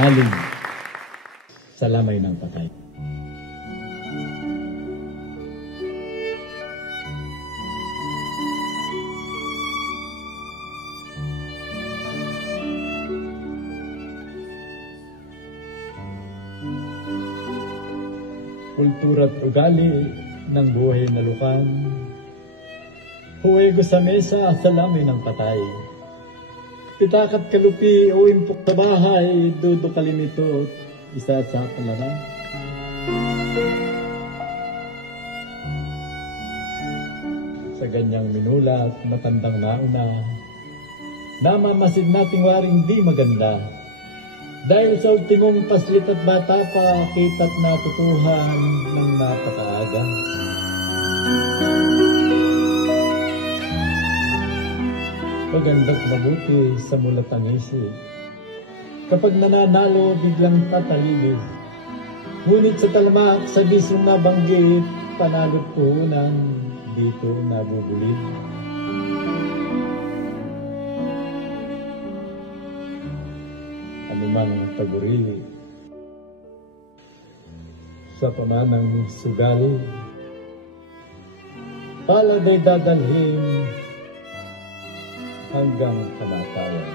maling sa lamay ng patay. Kultura at ugali ng buhay na lukan, huwego sa mesa sa lamay ng patay. Pitakat kalupi o impok sa bahay, dudo kalimito, isa sa palaran. Sa ganyang minulat, matandang nauna, namamasid nating waring di maganda. Dahil sa ultimong paslit at bata pa, kita't natutuhan ng napakaaga. Maganda't mabuti sa mulat ang isip. Kapag nananalo, biglang tatalilis. Ngunit sa talamak, sa bisong nabanggit, panalo't puhunan, dito nabubulid. Anumang taguri sa pamanang sugal, palad ay dadalhin hanggang kamatayan.